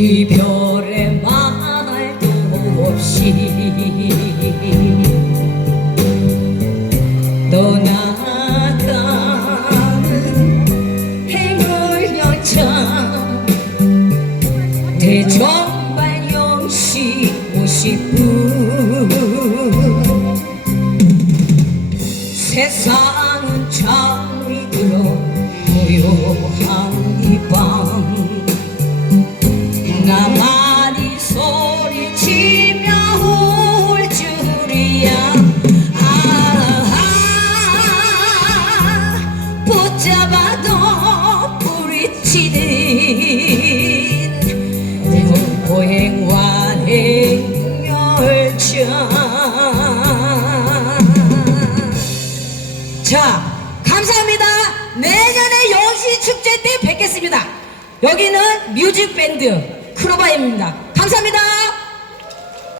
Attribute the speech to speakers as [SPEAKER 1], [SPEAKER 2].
[SPEAKER 1] 이별의 말도 없이 떠나가는 행을 열차 대정말 영시 50분 세상은 잠이 들어 고요한 잡아도 부딪히는 공포행 완행 열차 자, 감사합니다. 내년에 영시 축제 때 뵙겠습니다. 여기는 뮤직밴드 크로바입니다. 감사합니다.